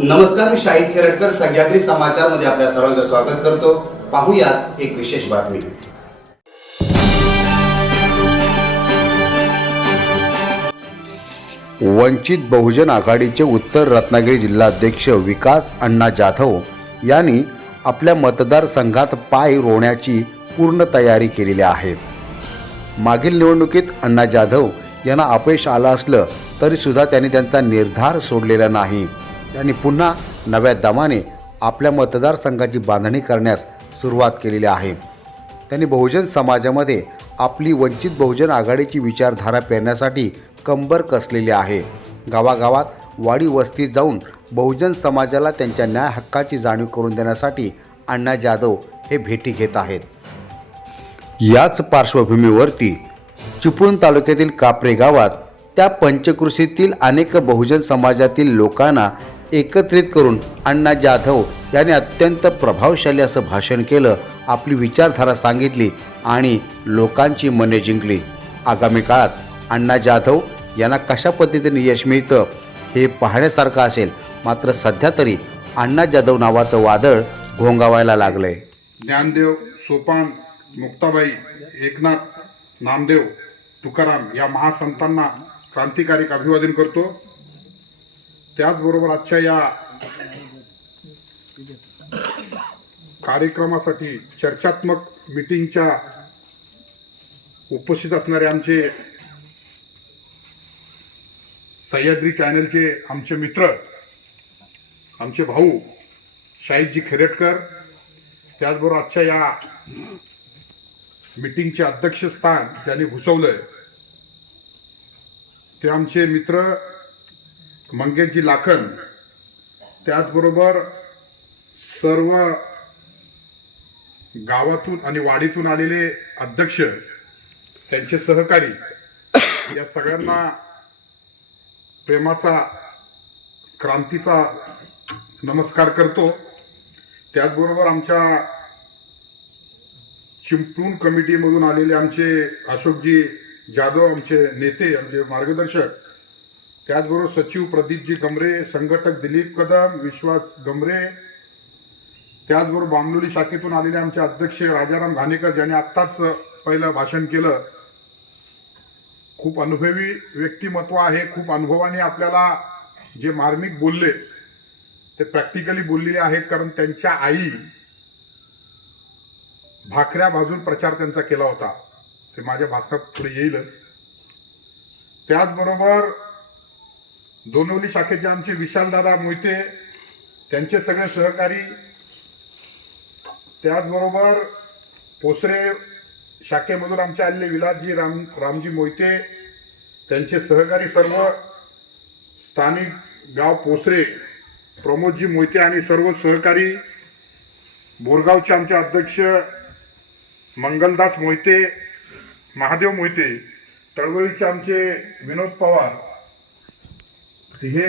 नमस्कार, मी शाहिद खेरटकर सह्याद्री समाचार मध्ये आपल्या सर्वांचं स्वागत करतो। पाहूयात एक विशेष बातमी। वंचित बहुजन आघाडीचे उत्तर रत्नागिरी जिल्हाध्यक्ष विकास अण्णा जाधव यांनी आपल्या मतदारसंघात पाय रोवण्याची पूर्ण तयारी केलेली आहे। मागील निवडणुकीत अण्णा जाधव यांना अपयश आलं असलं तरी सुद्धा त्यांनी त्यांचा निर्धार सोडलेला नाही। त्यांनी पुन्हा नव्या दमाने आपल्या मतदारसंघाची बांधणी करण्यास सुरुवात केलेली आहे। त्यांनी बहुजन समाजामध्ये आपली वंचित बहुजन आघाडीची विचारधारा पेरण्यासाठी कंबर कसलेली आहे। गावागावात वाडी वस्तीत जाऊन बहुजन समाजाला त्यांच्या न्याय हक्काची जाणीव करून देण्यासाठी अण्णा जाधव हे भेटी घेत आहेत। याच पार्श्वभूमीवरती चिपळूण तालुक्यातील कापरे गावात त्या पंचकृषीतील अनेक बहुजन समाजातील लोकांना एकत्रित करून अण्णा जाधव यांनी अत्यंत प्रभावशाली असं भाषण केलं, आपली विचारधारा सांगितली आणि लोकांची मने जिंकली। आगामी काळात अण्णा जाधव यांना कशा पद्धतीने यश मिळतं हे पाहण्यासारखं असेल। मात्र सध्या तरी अण्णा जाधव नावाचं वादळ घोंगावायला लागलंय। ज्ञानदेव, सोपान, मुक्ताबाई, एकनाथ, नामदेव, तुकाराम या महासंतांना क्रांतिकारी अभिवादन करतो। त्याचबरोबर आजच्या या कार्यक्रमासाठी चर्चात्मक मीटिंगच्या उपस्थित असणारे आमचे सह्याद्री चॅनलचे आमचे मित्र, आमचे भाऊ शाहिदजी खेरटकर, त्याचबरोबर आजच्या या मीटिंगचे अध्यक्षस्थान ज्यांनी भूषवलंय ते आमचे मित्र मंगेशजी लाखन, त्याचबरोबर सर्व गावातून आणि वाडीतून आलेले अध्यक्ष, त्यांचे सहकारी, या सगळ्यांना प्रेमाचा, क्रांतीचा नमस्कार करतो। त्याचबरोबर आमच्या चिपळूण कमिटीमधून आलेले आमचे अशोकजी जाधव, आमचे नेते, आमचे मार्गदर्शक, त्याचबरोबर सचिव प्रदीपजी गमरे, संघटक दिलीप कदम, विश्वास गमरे, त्याचबरोबर बामनोली शाखेतून आलेले आमचे अध्यक्ष राजाराम घाणेकर, ज्याने आत्ताच पहिलं भाषण केलं। खूप अनुभवी व्यक्तिमत्व आहे, खूप अनुभवाने आपल्याला जे मार्मिक बोलले ते प्रॅक्टिकली बोललेले आहेत, कारण त्यांच्या आई भाकऱ्या भाजून प्रचार त्यांचा केला होता, ते माझ्या भाषणात पुढे येईलच। त्याचबरोबर दोनवली शाखेचे आमचे विशालदादा मोहिते, त्यांचे सगळे सहकारी, त्याचबरोबर पोसरे शाखेमधून आमचे आलेले विलासजी रामजी मोहिते, त्यांचे सहकारी सर्व स्थानिक गाव पोसरे प्रमोदजी मोहिते आणि सर्व सहकारी, बोरगावचे आमचे अध्यक्ष मंगलदास मोहिते, महादेव मोहिते, तळवळीचे आमचे विनोद पवार, हे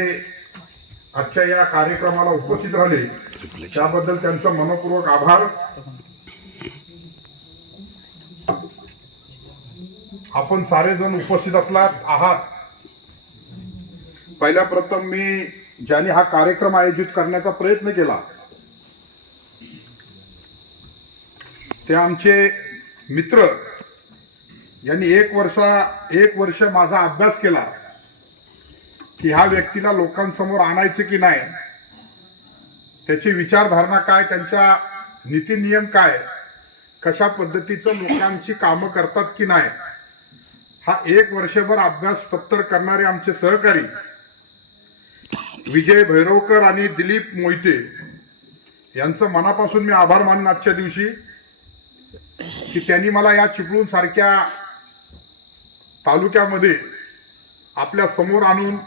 आजच्या या कार्यक्रमाला उपस्थित राहिले त्याबद्दल त्यांचं मनपूर्वक आभार। आपण सारेजण उपस्थित आहात। पहिल्या प्रथम मी ज्यांनी हा कार्यक्रम आयोजित करण्याचा प्रयत्न केला ते आमचे मित्र, यांनी एक वर्ष माझा अभ्यास केला की ह्या व्यक्तीला लोकांसमोर आणायचं की नाही, त्याची विचारधारणा काय, त्यांच्या नीती नियम काय, कशा पद्धतीचं लोकांची कामं करतात की नाही, हा एक वर्षभर अभ्यास सत्तर करणारे आमचे सहकारी विजय भैरवकर आणि दिलीप मोहिते यांचं मनापासून मी आभार मानून आजच्या दिवशी की त्यांनी मला या चिपळूण सारख्या तालुक्यामध्ये आपल्या समोर आणून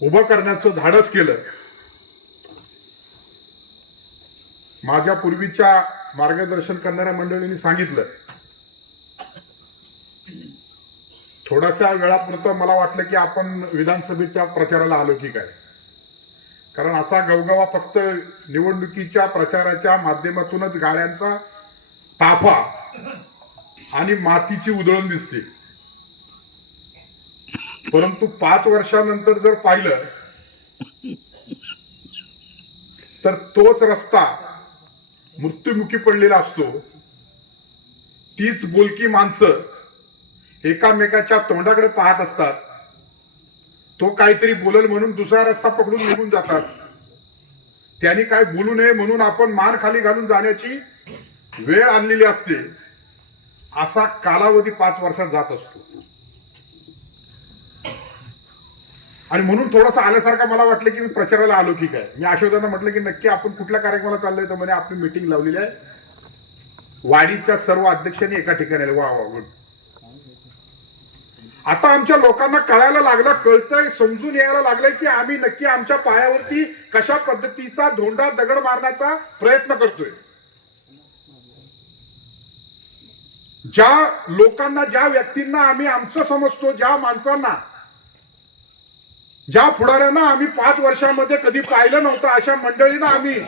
उभं करण्याचं धाडस केलं। माझ्या पूर्वीच्या मार्गदर्शन करणाऱ्या मंडळींनी सांगितलं, थोड्याशा वेळापुरतं मला वाटलं की आपण विधानसभेच्या प्रचाराला आलो की काय, कारण असा गवगवा फक्त निवडणुकीच्या प्रचाराच्या माध्यमातूनच गाड्यांचा ताफा आणि मातीची उधळण दिसते। परंतु 5 वर्षानंतर जर पाहिलं तर तोच रस्ता मृत्युमुखी पडलेला असतो. तीच बोलकी माणसं एकामेकाच्या तोंडाकडे पाहत असतात. तो काहीतरी बोलल म्हणून दुसरा रस्ता पकडून निघून जातात. त्यांनी काय बोलू नये म्हणून आपण मान खाली घालून जाण्याची वेळ आणलेली असते. असा कालावधी 5 वर्षात जात असतो. आणि म्हणून थोडंसं आल्यासारखं मला वाटलं की मी प्रचाराला आलो की काय. मी आशोदांना म्हटलं की नक्की आपण कुठल्या कार्यक्रमाला चाललोय, तर म्हणे आपली मीटिंग लावलेली आहे, वाडीच्या सर्व अध्यक्षांनी एका ठिकाणी आले. वा वा गुड. आता आमच्या लोकांना कळायला लागलं, कळतंय, समजून यायला लागलंय की आम्ही नक्की आमच्या पायावरती कशा पद्धतीचा धोंडा दगड मारण्याचा प्रयत्न करतोय. ज्या लोकांना, ज्या व्यक्तींना आम्ही आमचं समजतो, ज्या माणसांना, ज्या पुढाऱ्यांना आम्ही 5 वर्षामध्ये कधी पाहिलं नव्हतं, अशा मंडळींना आम्ही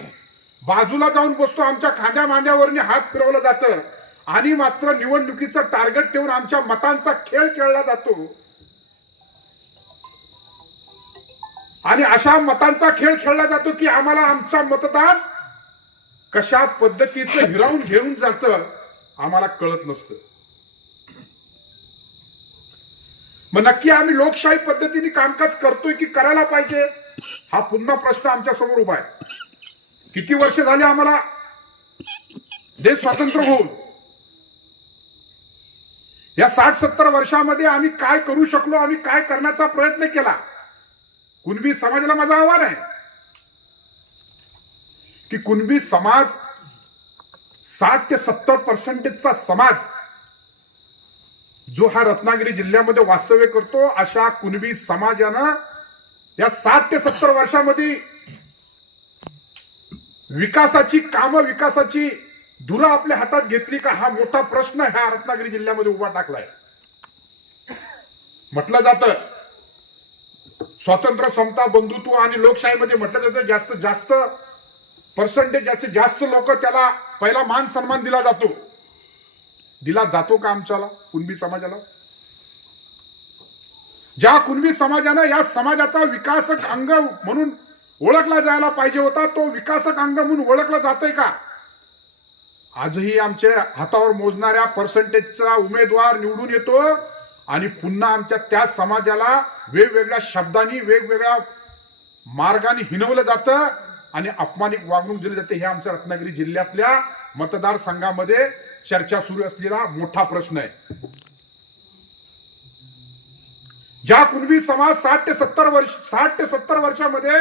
बाजूला जाऊन बसतो. आमच्या खांद्या मांद्यावरनी हात फिरवलं जातं आणि मात्र निवडणुकीचं टार्गेट ठेवून आमच्या मतांचा खेळ खेळला जातो. आणि अशा मतांचा खेळ खेळला जातो की आम्हाला आमचा मतदान कशा पद्धतीचं हिरावून घेऊन जातं आम्हाला कळत नसतं. मग नक्की आम्ही लोकशाही पद्धतीने कामकाज करतोय की करायला पाहिजे, हा पुन्हा प्रश्न आमच्या समोर उभा आहे. किती वर्ष झाले आम्हाला देश स्वतंत्र होऊन? या 60-70 वर्षामध्ये आम्ही काय करू शकलो, आम्ही काय करण्याचा प्रयत्न केला? कुणबी समाजाला माझं आव्हान आहे की कुणबी समाज 60 ते 70% समाज जो हा रत्नागिरी जिल्ह्यामध्ये वास्तव्य करतो, अशा कुणबी समाजानं या 60 ते 70 वर्षामध्ये विकासाची कामं, विकासाची धुरा आपल्या हातात घेतली का, हा मोठा प्रश्न ह्या रत्नागिरी जिल्ह्यामध्ये उभा टाकलाय. म्हटलं जातं स्वातंत्र्य, समता, बंधुत्व आणि लोकशाहीमध्ये म्हटलं जातं जास्तीत जास्त पर्सेंटेज, जास्तीत जास्त लोक त्याला पहिला मान सन्मान दिला जातो. दिला जातो का आमच्याला, कुणबी समाजाला? ज्या कुणबी समाजानं या समाजाचा विकासक अंग म्हणून ओळखला जायला पाहिजे होता, तो विकासक अंग म्हणून ओळखला जातोय का? आजही आमच्या हातावर मोजणाऱ्या पर्सेंटेजचा उमेदवार निवडून येतो आणि पुन्हा आमच्या त्या समाजाला वेगवेगळ्या शब्दांनी, वेगवेगळ्या मार्गाने हिणवलं जातं आणि अपमानिक वागणूक दिली जाते. हे आमच्या रत्नागिरी जिल्ह्यातल्या मतदारसंघामध्ये चर्चा सुरू असलेला मोठा प्रश्न आहे. ज्या कुणबी समाज 60 ते 70 वर्षामध्ये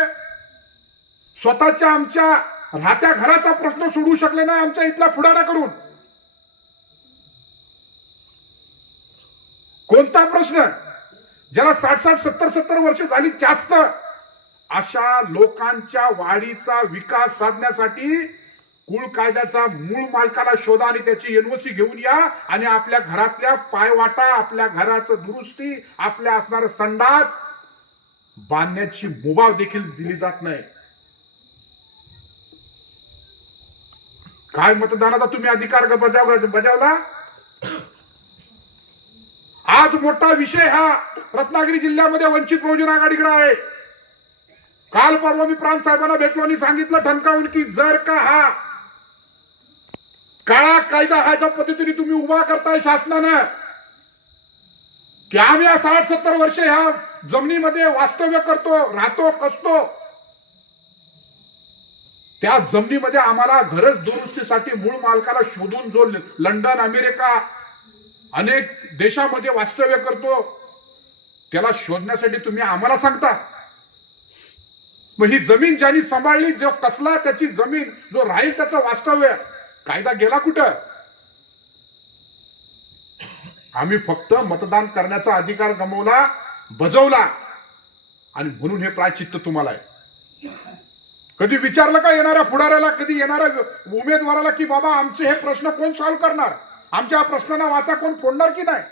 स्वतःच्या आमच्या राहत्या घराचा प्रश्न सोडवू शकले नाही आमच्या इथला पुढारा करून. कोणता प्रश्न? ज्याला 60 70 वर्ष झाली जास्त, अशा लोकांच्या वाढीचा विकास साधण्यासाठी कुळ कायद्याचा मूळ मालकाला शोधा आणि त्याची एनओसी घेऊन या आणि आपल्या घरातल्या पायवाटा, आपल्या घराचं दुरुस्ती, आपल्या असणारं संडास बांधण्याची मुभा देखील दिली जात नाही. काय मतदानाचा तुम्ही अधिकार बजावला? आज मोठा विषय हा रत्नागिरी जिल्ह्यामध्ये वंचित बहुजन आघाडीकडे आहे. काल परवा मी प्रांत साहेबांना भेटलो आणि सांगितलं ठणकावून की जर का हा काळा कायदा हा ज्या पद्धतीने तुम्ही उभा करताय शासनानं, की आम्ही 60-70 वर्ष ह्या जमिनीमध्ये वास्तव्य करतो, राहतो, कसतो, त्या जमिनीमध्ये आम्हाला घरच दुरुस्तीसाठी मूळ मालकाला शोधून, जो लंडन, अमेरिका, अनेक देशामध्ये वास्तव्य करतो, त्याला शोधण्यासाठी तुम्ही आम्हाला सांगता. मग ही जमीन ज्यांनी सांभाळली, जो कसला त्याची जमीन, जो राहील त्याचं वास्तव्य, कायदा गेला कुठं? आम्ही फक्त मतदान करण्याचा अधिकार गमावला, बजावला आणि म्हणून हे प्रायचित्त तुम्हाला आहे. कधी विचारलं का येणाऱ्या पुढाऱ्याला, कधी येणाऱ्या उमेदवाराला की बाबा आमचे हे प्रश्न कोण सॉल्व्ह करणार, आमच्या प्रश्नांना वाचा कोण फोडणार की नाही?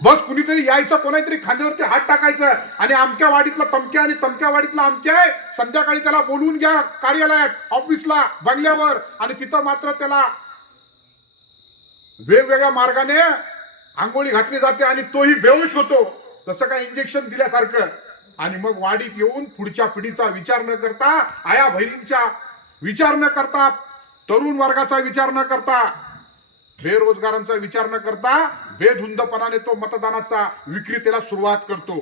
बस कुणीतरी यायचं, कोणीतरी खांद्यावरती हात टाकायचं आणि अमक्या वाडीतला तमक्या आणि तमक्या वाडीतला अमक्या आहे, संध्याकाळी त्याला बोलवून घ्या कार्यालयात, ऑफिसला, बंगल्यावर, आणि तिथं मात्र त्याला वेगवेगळ्या मार्गाने आंघोळी घातली जाते आणि तोही बेहोश होतो, जसं काय इंजेक्शन दिल्यासारखं. आणि मग वाडीत येऊन पुढच्या पिढीचा विचार न करता, आया बहिणींचा विचार न करता, तरुण वर्गाचा विचार न करता, बेरोजगारांचा विचार न करता बेधुंदपणाने तो मतदानाचा विक्रीतेला सुरुवात करतो.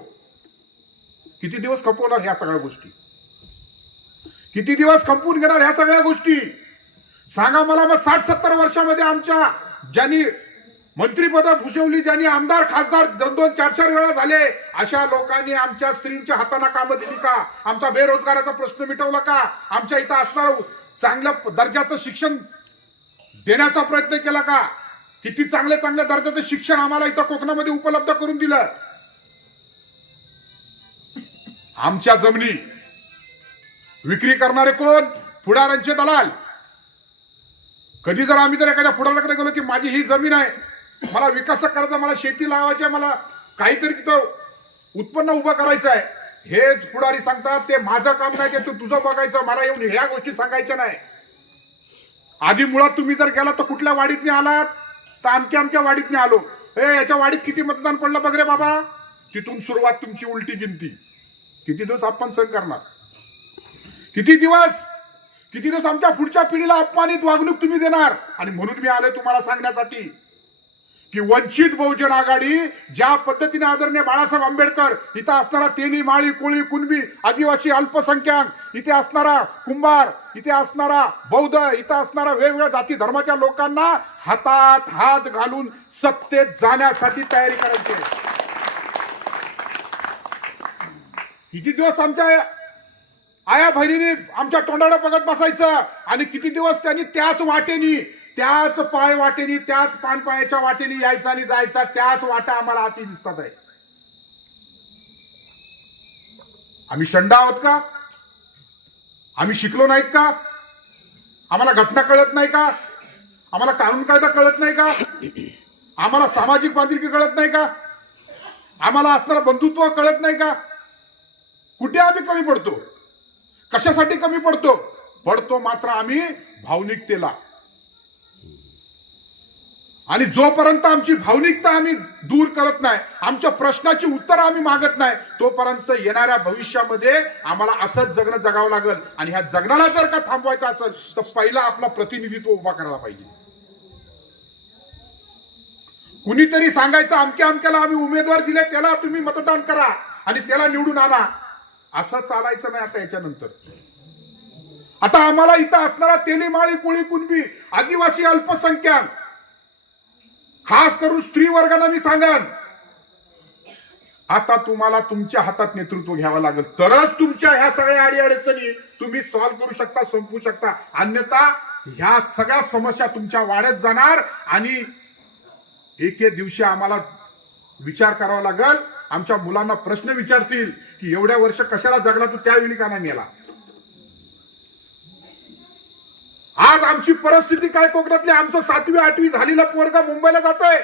किती दिवस खपवणार ह्या सगळ्या गोष्टी? किती दिवस खपवून घेणार ह्या सगळ्या गोष्टी? सांगा मला. मग 60-70 वर्षामध्ये आमच्या ज्यांनी मंत्रीपद भूषवली, ज्यांनी आमदार खासदार 2-2, 4-4 वेळा झाले, अशा लोकांनी आमच्या स्त्रींच्या हातांना कामं दिली का? आमचा बेरोजगाराचा प्रश्न मिटवला का? आमच्या इथं असणारं चांगल्या दर्जाचं शिक्षण देण्याचा प्रयत्न केला का? किती चांगल्या दर्जाचं शिक्षण आम्हाला इथं कोकणामध्ये उपलब्ध करून दिलं. आमच्या जमिनी विक्री करणारे कोण? पुढाऱ्यांचे दलाल. कधी जर आम्ही जर एखाद्या पुढाऱ्याकडे गेलो की माझी ही जमीन आहे, मला विकास करायचा, मला शेती लावायची आहे, मला काहीतरी तिथं उत्पन्न उभं करायचं आहे, हेच पुढारी सांगतात ते माझं काम नाही, ते तू तुझं बघायचं, मला येऊन ह्या गोष्टी सांगायच्या नाही. आधी मुळात तुम्ही जर गेला तर कुठल्या वाडीतने आलात? तर अमक्या वाडीतने आलो. याच्या वाडीत किती मतदान पडलं बघ रे बाबा. तिथून सुरुवात तुमची उलटी गिनती. किती दिवस आपण सहन करणार? किती दिवस आमच्या पुढच्या पिढीला अपमानित वागणूक तुम्ही देणार? आणि म्हणून मी आले तुम्हाला सांगण्यासाठी की वंचित बहुजन आघाडी ज्या पद्धतीने आदरणीय बाळासाहेब आंबेडकर, इथं असणारा तेली, माळी, कोळी, कुणबी, आदिवासी, अल्पसंख्याक, इथे असणारा कुंभार, इथे असणारा बौद्ध, इथं असणारा वेगवेगळ्या जाती धर्माच्या लोकांना हातात हात घालून सत्तेत जाण्यासाठी तयारी करायची. किती दिवस आमच्या आया बहिणीने आमच्या तोंडाला बघत बसायचं? आणि किती दिवस त्यांनी त्याच वाटेनी, त्याच पाय वाटेनी, त्याच पानपायाच्या वाटेनी यायचा आणि जायचा. त्याच वाटा आम्हाला आजही दिसतात आहे. आम्ही शंडा आहोत का? आम्ही शिकलो नाहीत का? आम्हाला घटना कळत नाही का? आम्हाला कानून कायदा कळत नाही का? आम्हाला सामाजिक बांधिलकी कळत नाही का? आम्हाला असणारं बंधुत्व कळत नाही का? कुठे आम्ही कमी पडतो? कशासाठी कमी पडतो मात्र आम्ही भावनिकतेला. आणि जोपर्यंत आमची भावनिकता आम्ही दूर करत नाही, आमच्या प्रश्नाची उत्तर आम्ही मागत नाही, तोपर्यंत येणाऱ्या भविष्यामध्ये आम्हाला असंच जगणं जगावं लागेल. आणि ह्या जगण्याला जर का थांबवायचं असेल तर पहिला आपला प्रतिनिधित्व उभा करायला पाहिजे. कुणीतरी सांगायचं अमक्याला आम्ही उमेदवार दिले, त्याला तुम्ही मतदान करा आणि त्याला निवडून आणा, असं चालायचं नाही. आता याच्यानंतर आता आम्हाला इथं असणारा तेली, माळी, कोळी, कुणबी, आदिवासी, अल्पसंख्याक, खास करून स्त्री वर्गाला मी सांगन, आता तुम्हाला तुमच्या हातात नेतृत्व घ्यावं लागेल, तरच तुमच्या ह्या सगळ्या अडीअडचणी तुम्ही सॉल्व्ह करू शकता, संपवू शकता. अन्यथा ह्या सगळ्या समस्या तुमच्या वाढत जाणार आणि एक दिवशी आम्हाला विचार करावा लागेल. आमच्या मुलांना प्रश्न विचारतील की एवढ्या वर्ष कशाला जगला तू, त्यावेळी का नाही मेला? आज आमची परिस्थिती काय कोकणातली? आमचं 7वी 8वी झालेला पोरगा मुंबईला जातोय.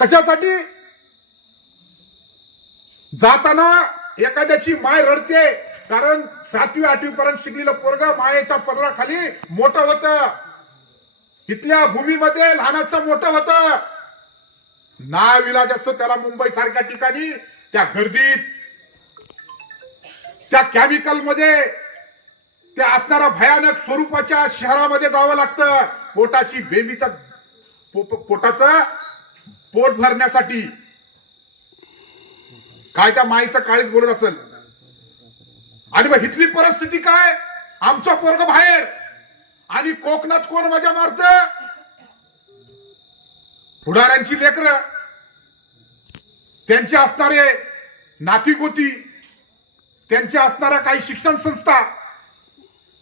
कशासाठी? जाताना एखाद्याची माय रडते, कारण 7वी 8वी पर्यंत शिकलेलं पोरगा मायेच्या पदराखाली मोठं होतं. इथल्या भूमीमध्ये लहानाचं मोठं होतं. नाविलाज असतो त्याला मुंबई सारख्या ठिकाणी त्या गर्दीत, त्या केमिकल मध्ये, त्या असणाऱ्या भयानक स्वरूपाच्या शहरामध्ये जावं लागतं पोटाची बेबीचा पोटाचं पोट भरण्यासाठी. काय त्या माईचं काळीच बोलत असेल. आणि मग इथली परिस्थिती काय? आमचं पोरग बाहेर आणि कोकणात कोण मजा मारत? पुढाऱ्यांची लेकरं, त्यांचे असणारे नातीगोती, त्यांच्या असणाऱ्या काही शिक्षण संस्था,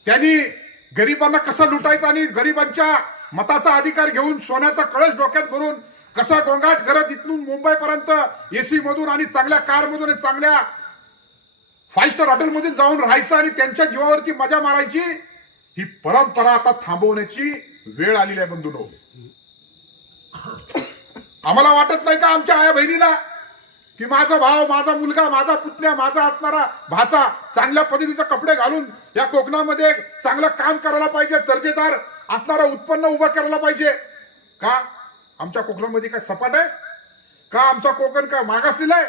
त्यांनी गरिबांना कसं लुटायचं आणि गरिबांच्या मताचा अधिकार घेऊन सोन्याचा कळश डोक्यात भरून कसा गोंगाट करत इथून मुंबईपर्यंत एसी मधून आणि चांगल्या कार मधून, चांगल्या 5 स्टार हॉटेलमधून जाऊन राहायचं आणि त्यांच्या जीवावरती मजा मारायची, ही परंपरा आता थांबवण्याची वेळ आलेली आहे बंधूंनो. आम्हाला वाटत नाही का आमच्या आया बहिणीला की माझा भाव, माझा मुलगा, माझा पुतण्या, माझा असणारा भाचा चांगल्या पद्धतीचे कपडे घालून या कोकणामध्ये चांगलं काम करायला पाहिजे, दर्जेदार असणारं उत्पन्न उभं करायला पाहिजे का? आमच्या कोकणामध्ये काय सपाट आहे? का आमचा कोकण का मागासलेला आहे?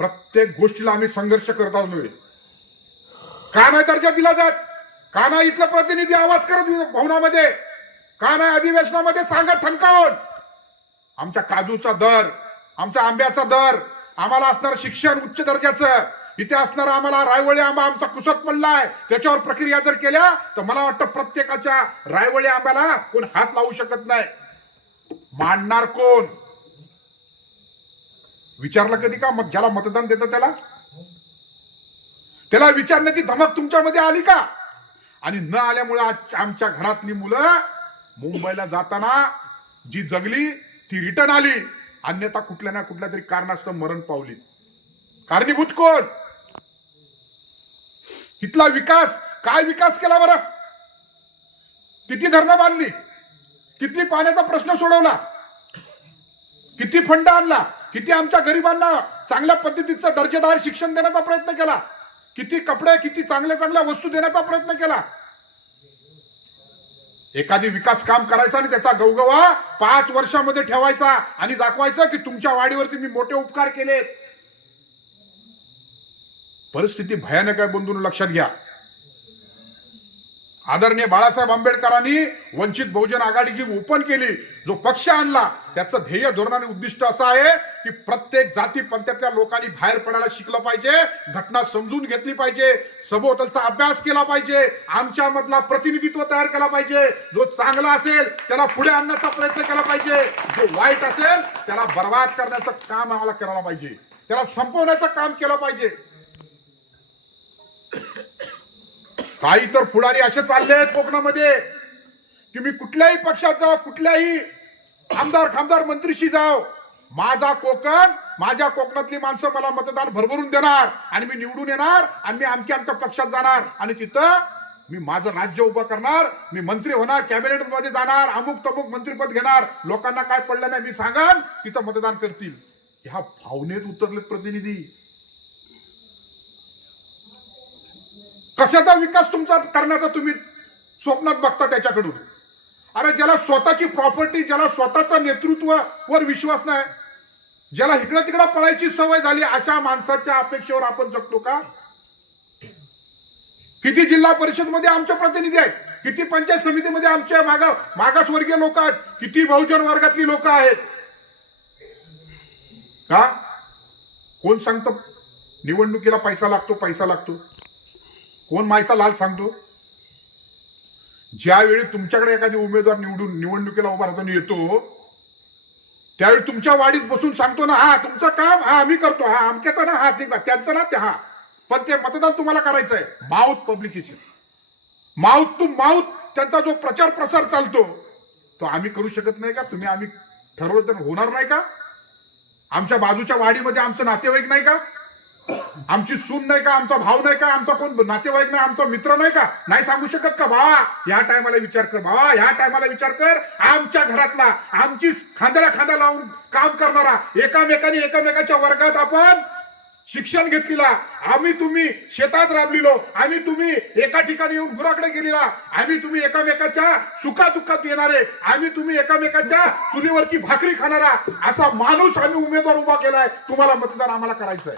प्रत्येक गोष्टीला आम्ही संघर्ष करत आलोय. का नाही दर्जा दिला जात? का नाही इथलं प्रतिनिधी आवाज करत भवनामध्ये? का नाही अधिवेशनामध्ये सांगत ठणकावून? आमच्या काजूचा दर, आमच्या आंब्याचा दर, आम्हाला असणार शिक्षण उच्च दर्जाचं, इथे असणार आम्हाला रायवळी आंबा आमचा कुसत पडलाय, त्याच्यावर प्रक्रिया जर केल्या तर मला वाटतं प्रत्येकाच्या रायवळी आंब्याला कोण हात लावू शकत नाही. मांडणार कोण? विचारलं कधी का? मग ज्याला मतदान देतं त्याला विचारण्याची धमक तुमच्यामध्ये आली का? आणि न आल्यामुळे आज आमच्या घरातली मुलं मुंबईला जाताना जी जगली ती रिटर्न आली, अन्यथा कुठल्या ना कुठल्या तरी कारणास्तव मरण पावली. कारणीभूत कोण? इथला विकास काय विकास केला बरं? किती धरणं बांधली? किती पाण्याचा प्रश्न सोडवला? किती फंड आणला? किती आमच्या गरिबांना चांगल्या पद्धतीचं दर्जेदार शिक्षण देण्याचा प्रयत्न केला? किती कपडे, किती चांगल्या चांगल्या वस्तू देण्याचा प्रयत्न केला? एखादी विकास काम करायचा आणि त्याचा गवगवा 5 वर्षामध्ये ठेवायचा आणि दाखवायचं की तुमच्या वाडीवरती मी मोठे उपकार केले. परिस्थिती भयानक आहे बंधूंनो, लक्षात घ्या. आदरणीय बाळासाहेब आंबेडकरांनी वंचित बहुजन आघाडी जी ओपन केली, जो पक्ष आणला, त्याचं ध्येय धोरण आणि उद्दिष्ट असं आहे की प्रत्येक जाती पंथातल्या लोकांनी बाहेर पडायला शिकलं पाहिजे, घटना समजून घेतली पाहिजे, सभोवतालचा अभ्यास केला पाहिजे, आमच्या मधला प्रतिनिधित्व तयार केला पाहिजे. जो चांगला असेल त्याला पुढे आणण्याचा प्रयत्न केला पाहिजे, जो वाईट असेल त्याला बर्बाद करण्याचं काम आम्हाला करायला पाहिजे, त्याला संपवण्याचं काम केलं पाहिजे. काही तर पुढारी असे चालले आहेत कोकणामध्ये की मी कुठल्याही पक्षात जाऊ, कुठल्याही आमदार खामदार मंत्रीशी जाऊ, माझा कोकण, माझ्या कोकणातली माणसं मला मतदान भरभरून देणार आणि मी निवडून येणार आणि मी आमच्या पक्षात जाणार आणि तिथं मी माझं राज्य उभं करणार, मी मंत्री होणार, कॅबिनेट मध्ये जाणार, अमुक तमुक मंत्रीपद घेणार, लोकांना काय पडलं नाही मी सांगन, तिथं मतदान करतील. ह्या भावनेत उतरलेत प्रतिनिधी. कशाचा विकास तुमचा करण्याचा तुम्ही स्वप्नात बघता त्याच्याकडून? अरे ज्याला स्वतःची प्रॉपर्टी, ज्याला स्वतःचं नेतृत्वावर विश्वास नाही, ज्याला इकडं तिकडं पळायची सवय झाली, अशा माणसाच्या अपेक्षेवर आपण जगतो का? किती जिल्हा परिषद मध्ये आमचे प्रतिनिधी आहेत, किती पंचायत समितीमध्ये आमचे मागासवर्गीय लोक आहेत, किती बहुजन वर्गातली लोक आहेत. का? कोण सांगतं निवडणुकीला पैसा लागतो, पैसा लागतो? कोण मायचा लाल सांगतो? ज्यावेळी तुमच्याकडे एखादी उमेदवार निवडणुकीला उभा राहतो येतो, त्यावेळी तुमच्या वाडीत बसून सांगतो ना, हा तुमचं काम, हा आम्ही करतो, हा अमक्याचं ना, हा ठीक ना, त्यांचं ना ते, हा पण ते मतदान तुम्हाला करायचंय. Mouth publication, mouth to mouth त्यांचा जो प्रचार प्रसार चालतो तो आम्ही करू शकत नाही का? तुम्ही आम्ही ठरवलं तर होणार नाही का? आमच्या बाजूच्या वाडीमध्ये आमचं नातेवाईक नाही का? आमची सून नाही का? आमचा भाऊ नाही का? आमचा कोण नातेवाईक नाही? आमचा मित्र नाही का? नाही सांगू शकत का? बाबा या टायमाला विचार कर, बाबा या टायमाला विचार कर. आमच्या घरातला, आमची खांद्याला खांदा लावून काम करणारा, एकामेकाच्या वर्गात आपण शिक्षण घेतलेला, आम्ही तुम्ही शेतात राबलेलो, आम्ही तुम्ही एका ठिकाणी येऊन गुराकडे गेलेला, आम्ही तुम्ही एकामेकाच्या सुखादुःखात येणारे, आम्ही तुम्ही एकामेकाच्या चुलीवरची भाकरी खाणारा असा माणूस आम्ही उमेदवार उभा केलाय. तुम्हाला मतदान आम्हाला करायचंय.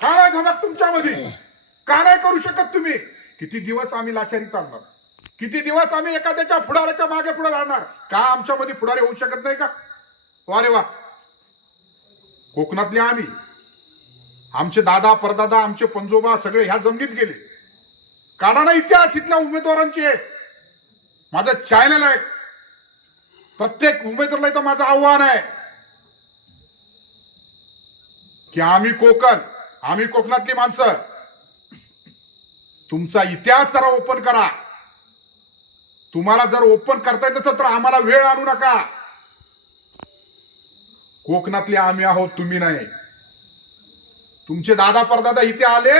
का नाही धमक तुमच्यामध्ये? का नाही करू शकत तुम्ही? किती दिवस आम्ही लाचारी चालणार? किती दिवस आम्ही एखाद्याच्या पुढाऱ्याच्या मागे पुढे राहणार? का आमच्यामध्ये पुढारी होऊ शकत नाही का? वा रे वा. कोकणातले आम्ही, आमचे दादा परदादा, आमचे पंजोबा सगळे ह्या जमिनीत गेले. काढा ना इतिहास इथल्या उमेदवारांचे. माझं चॅनल आहे, प्रत्येक उमेदवाराला इथं माझं आव्हान आहे की आम्ही कोकण, आम्ही कोकणातली माणसं, तुमचा इतिहास जरा ओपन करा. तुम्हाला जर ओपन करता येत नसेल तर आम्हाला वेळ आणू नका. कोकणातले आम्ही आहोत, तुम्ही नाही. तुमचे दादा परदादा इथे आले,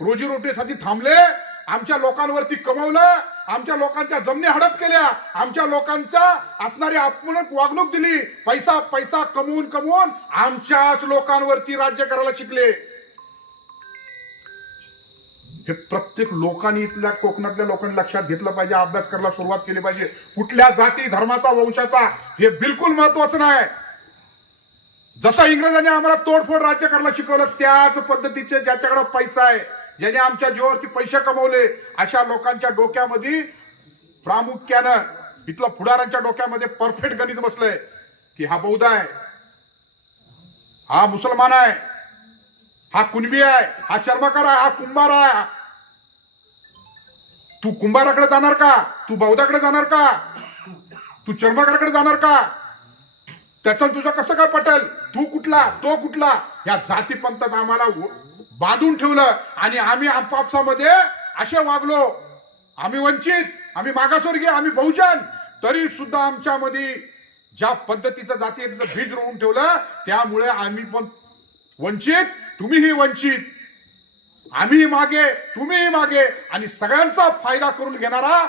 रोजीरोटीसाठी थांबले, आमच्या लोकांवरती कमवलं, आमच्या लोकांच्या जमिनी हडप केल्या, आमच्या लोकांच्या असणारी अपमानक वागणूक दिली, पैसा पैसा कमवून कमवून आमच्याच लोकांवरती राज्य करायला शिकले. हे प्रत्येक लोकांनी, इथल्या कोकणातल्या लोकांनी लक्षात घेतलं पाहिजे, अभ्यास करायला सुरुवात केली पाहिजे. कुठल्या जाती धर्माचा वंशाचा हे बिलकुल महत्वाचं नाही. जसं इंग्रजांनी आम्हाला तोडफोड राज्य करायला शिकवलं, त्याच पद्धतीचे ज्याच्याकडे पैसा आहे, ज्याने आमच्या जीवावरती पैसे कमवले, अशा लोकांच्या डोक्यामध्ये प्रामुख्यानं इथलं पुढाऱ्यांच्या डोक्यामध्ये परफेक्ट गणित बसलंय की हा बौद्ध आहे, हा मुसलमान आहे, हा कुणबी आहे, हा चर्मकार आहे, हा कुंभार आहे. तू कुंभाराकडे जाणार का? तू बौद्धाकडे जाणार का? तू चर्मकाराकडे जाणार का? त्याचं तुझं कसं काय पटेल? तू कुठला, तो कुठला? या जातीपंथात आम्हाला बांधून ठेवलं आणि आम्ही आपापसामध्ये असे वागलो. आम्ही वंचित, आम्ही मागासवर्गीय, आम्ही बहुजन, तरी सुद्धा आमच्यामध्ये ज्या पद्धतीचं जातीचं बीज रोवून ठेवलं, त्यामुळे आम्ही पण वंचित, तुम्हीही वंचित, आम्हीही मागे, तुम्हीही मागे, आणि सगळ्यांचा फायदा करून घेणारा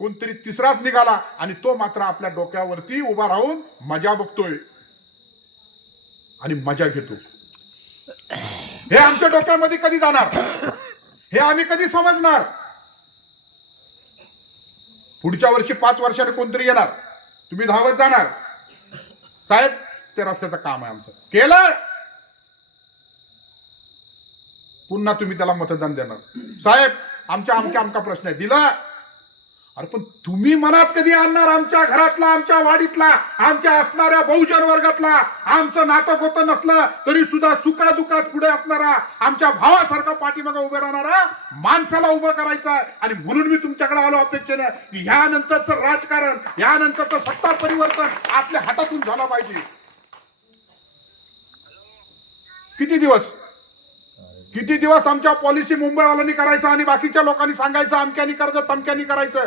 कोणतरी तिसराच निघाला आणि तो मात्र आपल्या डोक्यावरती उभा राहून मजा बघतोय आणि मजा घेतो. हे आमच्या डोक्यामध्ये कधी जाणार? हे आम्ही कधी समजणार? पुढच्या वर्षी 5 वर्षाने कोणतरी येणार, तुम्ही धावत जाणार, साहेब ते रस्त्याचं काम आहे आमचं, केलं, पुन्हा तुम्ही त्याला मतदान देणार, साहेब आमच्या अमका प्रश्न आहे, दिला. अरे पण तुम्ही मनात कधी आणणार आमच्या घरातला, आमच्या वाडीतला, आमच्या असणाऱ्या बहुजन वर्गातला, आमचं नातं गोतं नसलं तरी सुद्धा सुखादुखात पुढे असणारा, आमच्या भावासारखा पाठीमागे उभे राहणारा माणसाला उभं करायचं आहे. आणि म्हणून मी तुमच्याकडे आलो अपेक्षेनं की ह्यानंतरचं राजकारण, यानंतरचं सत्ता परिवर्तन आपल्या हातातून झालं पाहिजे. किती दिवस आमच्या पॉलिसी मुंबईवाल्यांनी करायचं आणि बाकीच्या लोकांनी सांगायचं अमक्यानी करायचं, तमक्यानी करायचं.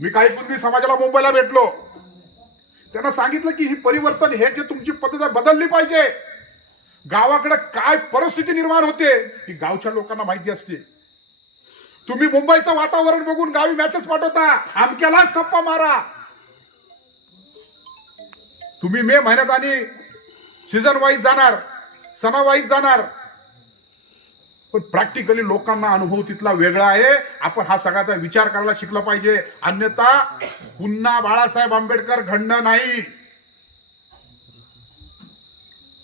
मी काही कुणबी समाजाला मुंबईला भेटलो, त्यांना सांगितलं की ही परिवर्तन, हे जे तुमची पद्धत बदलली पाहिजे. गावाकडे काय परिस्थिती निर्माण होते ही गावच्या लोकांना माहिती असते. तुम्ही मुंबईचं वातावरण बघून गावी मेसेज पाठवता, अमक्यालाच ठप्पा मारा. तुम्ही मे महिन्यात आणि सीझन वाईज जाणार, सणावाईज जाणार, पण प्रॅक्टिकली लोकांना अनुभव तिथला वेगळा आहे. आपण हा सगळ्याचा विचार करायला शिकलं पाहिजे, अन्यथा पुन्हा बाळासाहेब आंबेडकर घडणं नाही.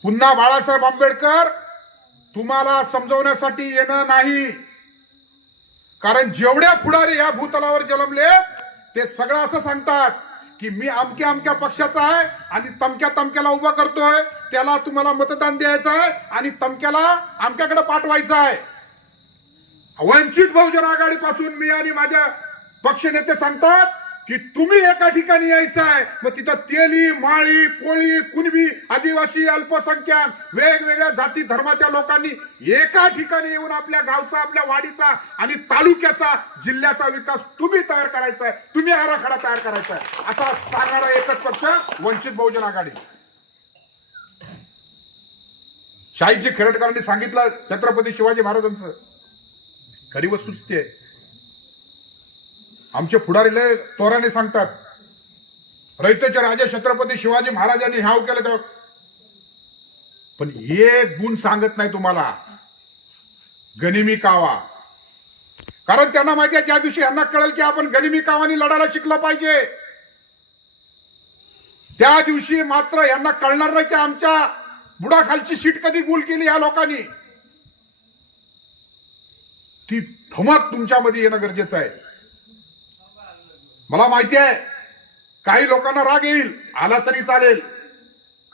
पुन्हा बाळासाहेब आंबेडकर तुम्हाला समजवण्यासाठी येणं नाही. कारण जेवढ्या पुढारी या भूतलावर जन्मले ते सगळं असं सांगतात की मी अमक्या अमक्या पक्षाचा आहे आणि तमक्याला उभा करतोय, त्याला तुम्हाला मतदान द्यायचं आहे आणि तमक्याला आमच्याकडे पाठवायचं आहे. वंचित बहुजन आघाडीपासून मी आणि माझ्या पक्षनेते सांगतात की तुम्ही एका ठिकाणी यायचं आहे, मग तिथं तेली, माळी, कोळी, कुणबी, आदिवासी, अल्पसंख्याक, वेगवेगळ्या जाती धर्माच्या लोकांनी एका ठिकाणी येऊन आपल्या गावचा, आपल्या वाडीचा आणि तालुक्याचा, जिल्ह्याचा विकास तुम्ही तयार करायचा आहे, तुम्ही आराखडा तयार करायचा आहे, असा सांगणारा एकच पक्ष वंचित बहुजन आघाडी. शाहीजी खेरटकरांनी सांगितलं छत्रपती शिवाजी महाराजांचं, खरी वस्तुस्थिती आहे. आमचे पुढारी लय तोराने सांगतात, रयतेचे राजे छत्रपती शिवाजी महाराजांनी ह्याव केलं तर, पण हे गुण सांगत नाही तुम्हाला, गनिमी कावा. कारण त्यांना माहिती आहे ज्या दिवशी यांना कळेल की आपण गनिमी कावानी लढायला शिकलं पाहिजे, त्या दिवशी मात्र यांना कळणार नाही की आमच्या बुडाखालची शीट कधी गुल केली या लोकांनी. ती धमक तुमच्यामध्ये येणं गरजेचं आहे. मला माहिती आहे काही लोकांना राग येईल, आला तरी चालेल,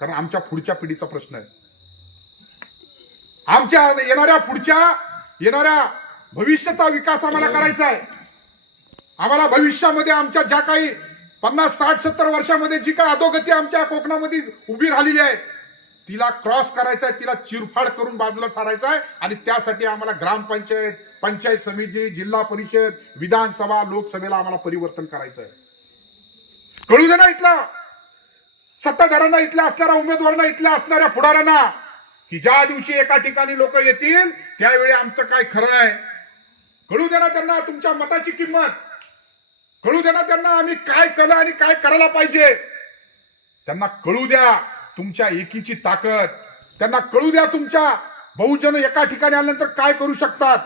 कारण आमच्या पुढच्या पिढीचा प्रश्न आहे. आमच्या येणाऱ्या भविष्याचा विकास आम्हाला करायचा आहे. आम्हाला भविष्यामध्ये आमच्या ज्या काही 50, 60, 70 वर्षामध्ये जी काही अधोगती आमच्या कोकणामध्ये उभी राहिलेली आहे तिला क्रॉस करायचं आहे, तिला चिरफाड करून बाजूला सारायचं आहे. आणि त्यासाठी आम्हाला ग्रामपंचायत, पंचायत समिती, जिल्हा परिषद, विधानसभा, लोकसभेला आम्हाला परिवर्तन करायचं आहे. कळू दे ना इथला सत्ताधाऱ्यांना, इथल्या असणाऱ्या उमेदवारांना, इथल्या असणाऱ्या पुढाऱ्यांना की ज्या दिवशी एका ठिकाणी लोक येतील त्यावेळी आमचं काय खरं आहे. कळू दे ना त्यांना तुमच्या मताची किंमत, कळू दे ना त्यांना आम्ही काय केलं आणि काय करायला पाहिजे. त्यांना कळू द्या तुमच्या एकीची ताकद, त्यांना कळू द्या तुमच्या बहुजन एका ठिकाणी आल्यानंतर काय करू शकतात.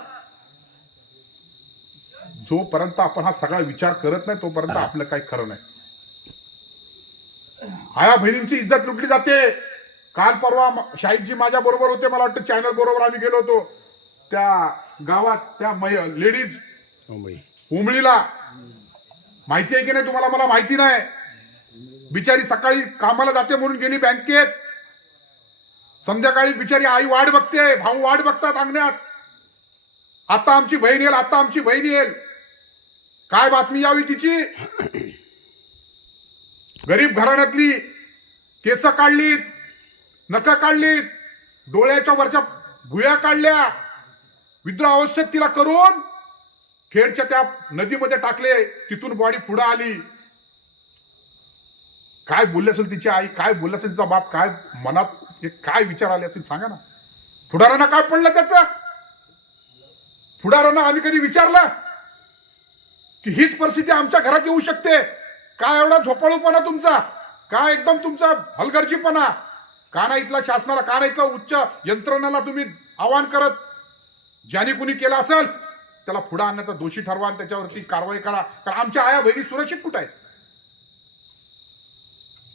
जोपर्यंत आपण हा सगळा विचार करत नाही तोपर्यंत आपलं काही खरं नाही. आया बहिणींची इज्जत लुटली जाते. काल परवा शाहीदजी माझ्या बरोबर होते, मला वाटतं चॅनल बरोबर आम्ही गेलो होतो त्या गावात, त्या लेडीज उमळीला. माहिती आहे की नाही तुम्हाला? मला माहिती नाही. बिचारी सकाळी कामाला जाते म्हणून गेली बँकेत, संध्याकाळी बिचारी आई वाट बघते, भाऊ वाट बघतात अंगण्यात. आता आमची बहीण येईल, आता आमची बहीण येईल. काय बातमी यावी तिची? गरीब घराण्यातली, केस काढलीत, नख काढलीत, डोळ्याच्या वरच्या भुया काढल्या, विद्रावस्थेत तिला करून खेडच्या त्या नदीमध्ये टाकले. तिथून बॉडी पुढे आली. काय बोलले असेल तिची आई, काय बोलले असेल तिचा बाप, काय मनात काय विचार आले असेल सांगा ना. पुढाऱ्यांना काय पडलं त्याचं? पुढाऱ्यांना आम्ही कधी विचारलं की हीच परिस्थिती आमच्या घरात येऊ शकते? काय एवढा झोपाळूपणा तुमचा, काय एकदम तुमचा हलगर्जीपणा? का नाही इथला शासनाला, का नाही इथला उच्च यंत्रणाला तुम्ही आवाहन करत, ज्याने कुणी केलं असेल त्याला पुढे आणण्याचा दोषी ठरवा आणि त्याच्यावरती कारवाई करा. कारण आमच्या आया बहिणी सुरक्षित कुठे आहेत?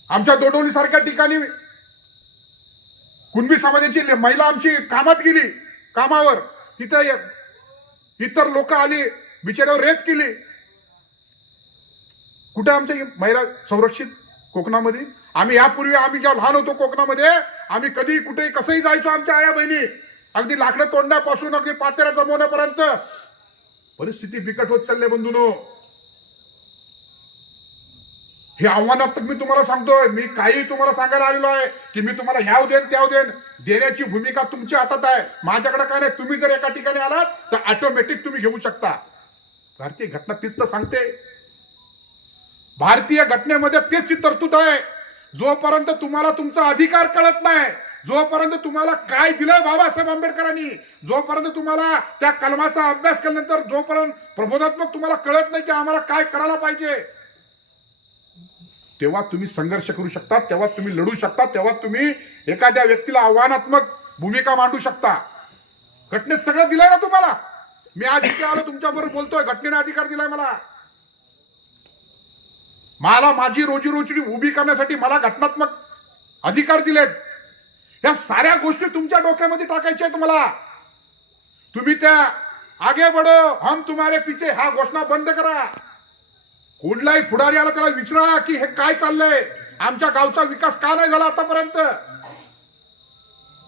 आमच्या दोडोली सारख्या ठिकाणी कुणबी समाजाची महिला आमची कामात गेली, कामावर, तिथे इतर लोक आली, बिचाऱ्यावर रेप केली. कुठे आमच्या महिला संरक्षित कोकणामध्ये? आम्ही यापूर्वी आम्ही जेव्हा लहान होतो कोकणामध्ये, आम्ही कधी कुठेही कसंही जायचो. आमच्या आया बहिणी अगदी लाकडं तोंडापासून अगदी पातेऱ्या जमवण्यापर्यंत. परिस्थिती बिकट होत चालली बंधूनो. हे आव्हानात्मक मी तुम्हाला सांगतोय. मी काही तुम्हाला सांगायला आलेलो आहे की मी तुम्हाला ह्याव देन त्याव देन, देण्याची भूमिका तुमच्या हातात आहे, माझ्याकडे काय नाही. तुम्ही जर एका ठिकाणी आलात तर ऑटोमॅटिक तुम्ही घेऊ शकता. भारतीय घटना तीच तर सांगते. भारतीय घटनेमध्ये तेच तरतूद आहे. जोपर्यंत तुम्हाला तुमचा अधिकार कळत नाही, जोपर्यंत तुम्हाला काय दिलं बाबासाहेब आंबेडकरांनी, जोपर्यंत तुम्हाला त्या कलमाचा अभ्यास केल्यानंतर जोपर्यंत प्रबोधात्मक तुम्हाला कळत नाही की आम्हाला काय करायला पाहिजे, तेव्हा तुम्ही संघर्ष करू शकता, तेव्हा तुम्ही लढू शकता, तेव्हा तुम्ही एखाद्या व्यक्तीला आव्हानात्मक भूमिका मांडू शकता. घटनेत सगळं दिलंय ना तुम्हाला. मी आज इथे आलो तुमच्या बरोबर बोलतोय, घटनेने अधिकार दिलाय मला. मला माझी रोजीरोटी उभी करण्यासाठी मला घटनात्मक अधिकार दिलेत. या साऱ्या गोष्टी तुमच्या डोक्यामध्ये टाकायच्या आहेत मला. तुम्ही त्या आगे बढो हम तुम्हारे पीछे हा घोषणा बंद करा. कुठलाही पुढारी आला त्याला विचारा की हे काय चाललंय, आमच्या गावचा विकास का नाही झाला आतापर्यंत.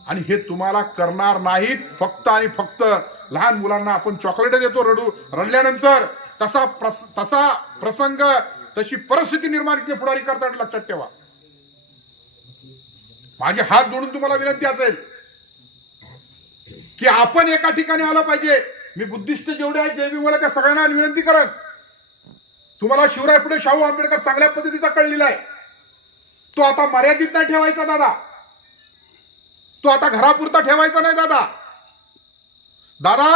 आणि हे तुम्हाला करणार नाहीत. फक्त आणि फक्त लहान मुलांना आपण चॉकलेट देतो रडल्यानंतर, तसा प्रसंग, तशी परिस्थिती निर्माण केली पुढारी करतात, लक्षात ठेवा. माझे हात जोडून तुम्हाला विनंती असेल की आपण एका ठिकाणी आलं पाहिजे. मी बुद्धिस्ट जेवढे आहेत जय भीम त्या सगळ्यांना विनंती करत, तुम्हाला शिवराय फुले शाहू आंबेडकर चांगल्या पद्धतीचा कळलेला आहे. तो आता मर्यादित नाही ठेवायचा दादा, तो आता घरापुरता ठेवायचा नाही दादा.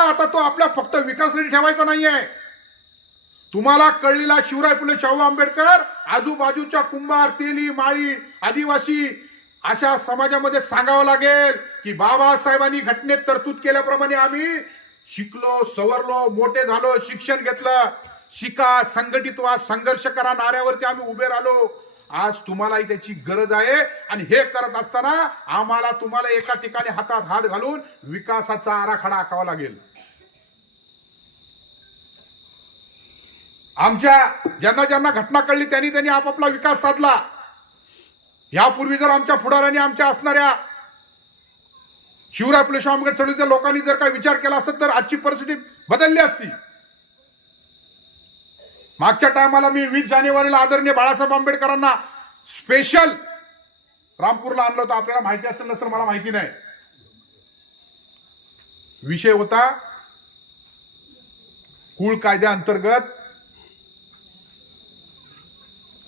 आता तो आपल्या फक्त विकासासाठी ठेवायचा नाहीये. तुम्हाला कळलेला शिवराय फुले शाहू आंबेडकर आजूबाजूच्या कुंभार, तेली, माळी, आदिवासी अशा समाजामध्ये सांगावं लागेल की बाबासाहेबांनी घटनेत तरतूद केल्याप्रमाणे आम्ही शिकलो, सवरलो, मोठे झालो, शिक्षण घेतलं. शिका, संघटित व्हा, संघर्ष करा नाऱ्यावरती आम्ही उभे राहिलो. आज तुम्हालाही त्याची गरज आहे. आणि हे करत असताना आम्हाला तुम्हाला एका ठिकाणी हातात हात घालून विकासाचा आराखडा आखावा लागेल. आमच्या ज्यांना ज्यांना घटना कळली त्यांनी आपापला विकास साधला. यापूर्वी जर आमच्या पुढाऱ्यांनी, आमच्या असणाऱ्या शिवराय फुले शाहू आंबेडकर चळवळीच्या लोकांनी जर काही विचार केला असत तर आजची परिस्थिती बदलली असती. मागच्या टायमाला मी 20 जानेवारीला आदरणीय बाळासाहेब आंबेडकरांना स्पेशल रामपूरला आणलं होतं. आपल्याला माहिती असेल नसेल मला माहिती नाही. विषय होता कुळ कायद्याअंतर्गत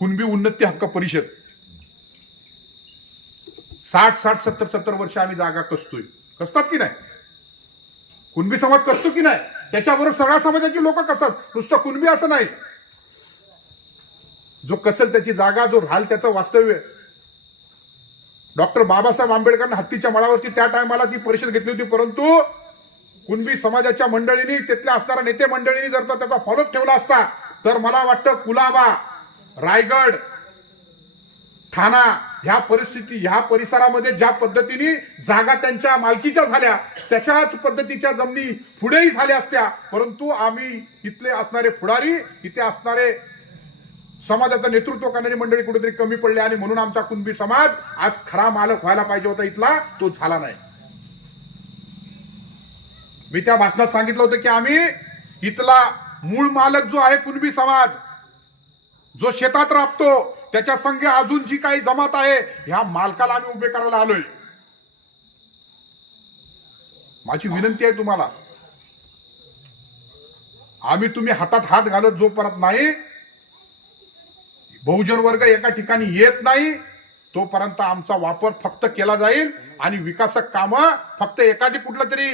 कुणबी उन्नती हक्क परिषद. 60-70 वर्ष आम्ही जागा कसतोय. कसतात की नाही? कुणबी समाज कसतो की नाही? त्याच्याबरोबर सगळ्या समाजाची लोक कसतात. नुसतं कुणबी असं नाही. जो कसेल त्याची जागा, जो राहाल त्याचं वास्तव्य. डॉक्टर बाबासाहेब आंबेडकरांनी हत्तीच्या मळावरती त्या टायमाला ती परिषद घेतली होती, परंतु कुणबी समाजाच्या मंडळींनी, तिथल्या असणाऱ्या नेते मंडळींनी जर तर त्याचा फॉलोअप ठेवला असता तर मला वाटतं कुलाबा, रायगड, ठाणा ह्या परिसरामध्ये ज्या पद्धतीने जागा त्यांच्या मालकीच्या झाल्या तशाच पद्धतीच्या जमिनी पुढेही झाल्या असत्या. परंतु आम्ही इथले असणारे पुढारी, इथे असणारे समाजाचं नेतृत्व करणारी मंडळी कुठेतरी कमी पडले आणि म्हणून आमचा कुणबी समाज आज खरा मालक व्हायला पाहिजे होता इथला, तो झाला नाही. मी त्या भाषणात सांगितलं होतं की आम्ही इथला मूळ मालक जो आहे कुणबी समाज, जो शेतात राबतो, त्याच्या संघ अजून जी काही जमात आहे ह्या मालकाला आम्ही उभे करायला आलोय. माझी विनंती आहे तुम्हाला, आम्ही तुम्ही हातात हात घालत जोपर्यंत नाही, बहुजन वर्ग एका ठिकाणी येत नाही तोपर्यंत आमचा वापर फक्त केला जाईल आणि विकासक कामं फक्त एखादी कुठला तरी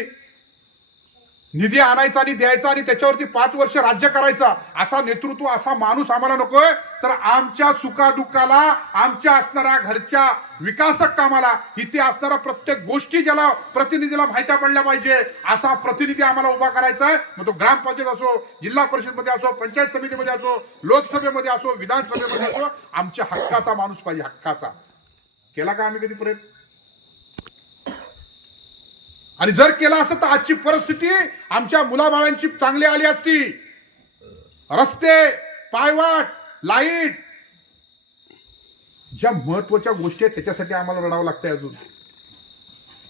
निधी आणायचा आणि द्यायचा आणि त्याच्यावरती 5 वर्ष राज्य करायचा असा नेतृत्व, असा माणूस आम्हाला नकोय. तर आमच्या सुखादुःखाला, आमच्या असणाऱ्या घरच्या विकासक कामाला, इथे असणाऱ्या प्रत्येक गोष्टी ज्याला प्रतिनिधीला माहिती पडल्या पाहिजे असा प्रतिनिधी आम्हाला उभा करायचा आहे. मग तो ग्रामपंचायत असो, जिल्हा परिषदमध्ये असो, पंचायत समितीमध्ये असो, लोकसभेमध्ये असो, विधानसभेमध्ये असो, आमच्या हक्काचा माणूस पाहिजे, हक्काचा. केला का आम्ही कधी प्रयत्न? आणि जर केला असतं तर आजची परिस्थिती आमच्या मुलाबाळांची चांगली आली असती. रस्ते, पायवाट, लाईट, ज्या महत्वाच्या गोष्टी आहेत त्याच्यासाठी आम्हाला लढावं लागतंय अजून.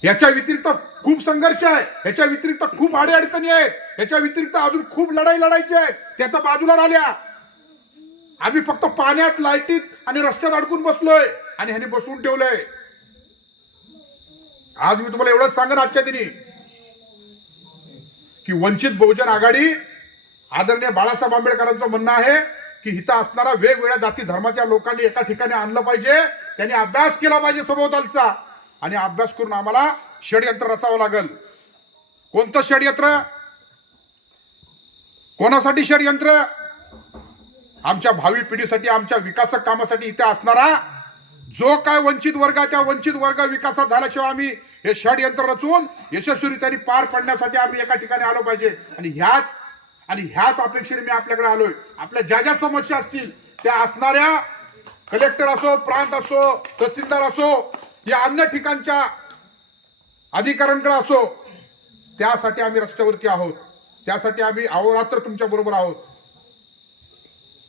याच्या व्यतिरिक्त खूप संघर्ष आहे, याच्या व्यतिरिक्त खूप अडीअडचणी आहेत, याच्या व्यतिरिक्त अजून खूप लढाई लढायची आहे. त्या तर बाजूला राहिल्या. आम्ही फक्त पाण्यात, लाईटीत आणि रस्त्यात अडकून बसलोय आणि ह्याने बसवून ठेवलंय. आज मी तुम्हाला एवढंच सांगेन आजच्या दिनी की वंचित बहुजन आघाडी, आदरणीय बाळासाहेब आंबेडकरांचं म्हणणं आहे की इथं असणारा वेगवेगळ्या जाती धर्माच्या लोकांनी एका ठिकाणी आणलं पाहिजे. त्यांनी अभ्यास केला पाहिजे सभोवतालचा आणि अभ्यास करून आम्हाला षडयंत्र रचावं लागेल. कोणतं षडयंत्र? कोणासाठी षडयंत्र? आमच्या भावी पिढीसाठी, आमच्या विकासक कामासाठी इथे असणारा जो काय वंचित वर्ग, त्या वंचित वर्ग विकासात झाल्याशिवाय आम्ही हे षडयंत्र रचून यशस्वीरित्या पार पडण्यासाठी आम्ही एका ठिकाणी आलो पाहिजे. आणि ह्याच अपेक्षेने मी आपल्याकडे आलोय. आपल्या ज्या ज्या समस्या असतील त्या असणाऱ्या कलेक्टर असो, प्रांत असो, तहसीलदार असो, या अन्य ठिकाणच्या अधिकाऱ्यांकडे असो, त्यासाठी आम्ही रस्त्यावरती आहोत. त्यासाठी आम्ही अहोरात्र तुमच्या बरोबर आहोत.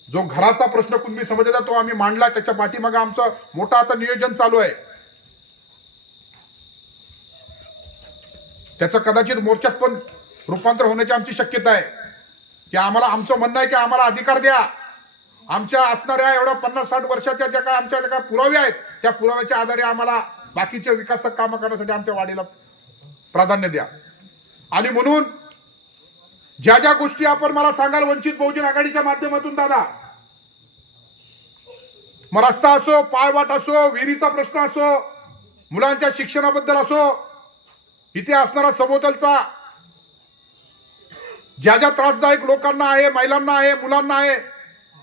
जो घराचा प्रश्न कुणबी समाजाचा तो आम्ही मांडला, त्याच्या पाठीमागे आमचं मोठं आता नियोजन चालू आहे. त्याचं कदाचित मोर्चात पण रूपांतर होण्याची आमची शक्यता आहे की आम्हाला, आमचं म्हणणं आहे की आम्हाला अधिकार द्या. आमच्या असणाऱ्या एवढ्या 50-60 वर्षाच्या ज्या काय आमच्या ज्या काय पुरावे आहेत त्या पुराव्याच्या आधारे आम्हाला बाकीचे विकासक कामं करण्यासाठी आमच्या वाढीला प्राधान्य द्या. आणि म्हणून ज्या ज्या गोष्टी आपण मला सांगाल वंचित बहुजन आघाडीच्या माध्यमातून दादा, मग रस्ता असो, पायवाट असो, विहिरीचा प्रश्न असो, मुलांच्या शिक्षणाबद्दल असो, इथे असणारा सभोवतालचा ज्या ज्या त्रासदायक लोकांना आहे, महिलांना आहे, मुलांना आहे,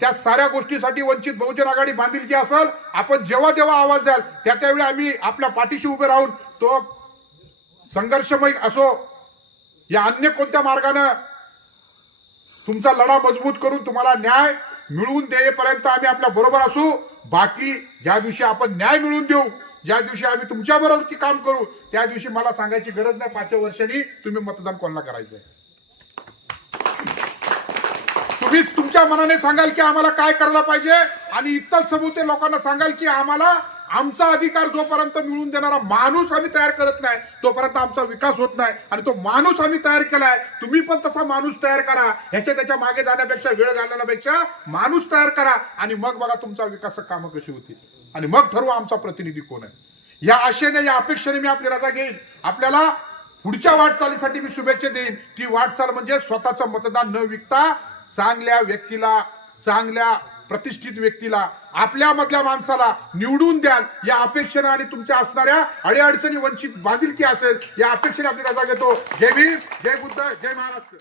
त्या साऱ्या गोष्टीसाठी वंचित बहुजन आघाडी बांधिलकी असेल. आपण जेव्हा जेव्हा आवाज द्याल त्यावेळी आम्ही आपल्या पाठीशी उभे राहून तो संघर्षमय असो या अन्य कोणत्या मार्गाने तुमचा लढा मजबूत करून तुम्हाला न्याय मिळवून देईपर्यंत आम्ही आपल्या बरोबर असू. बाकी ज्या दिवशी आपण न्याय मिळवून देऊ, ज्या दिवशी आम्ही तुमच्या बरोबर काम करू, त्या दिवशी मला सांगायची गरज नाही 5 वर्षांनी तुम्ही मतदान कोणाला करायचंय. तुम्हीच तुमच्या मनाने सांगाल की आम्हाला काय करायला पाहिजे आणि इतर सबूते लोकांना सांगाल की आम्हाला आमचा अधिकार जोपर्यंत मिळवून देणारा माणूस आम्ही तयार करत नाही तोपर्यंत आमचा विकास होत नाही. आणि तो माणूस आम्ही तयार केलाय, तुम्ही पण तसा माणूस तयार करा. त्याच्या मागे जाण्यापेक्षा, वेळ घालण्यापेक्षा माणूस तयार करा आणि मग बघा तुमचा विकास कामं कशी होतील आणि मग ठरवा आमचा प्रतिनिधी कोण आहे. या आशेने, या अपेक्षेने मी आपली रजा घेईन. आपल्याला पुढच्या वाटचालीसाठी मी शुभेच्छा देईन. ती वाटचाल म्हणजे स्वतःचं मतदान न विकता चांगल्या व्यक्तीला, चांगल्या प्रतिष्ठित व्यक्तीला, आपल्या मधल्या माणसाला निवडून द्याल या अपेक्षेने आणि तुमच्या असणाऱ्या अडीअडचणी वंचित बांधिलकी असेल या अपेक्षेने आपली रजा घेतो. जय भीम, जय बुद्ध, जय महाराष्ट्र.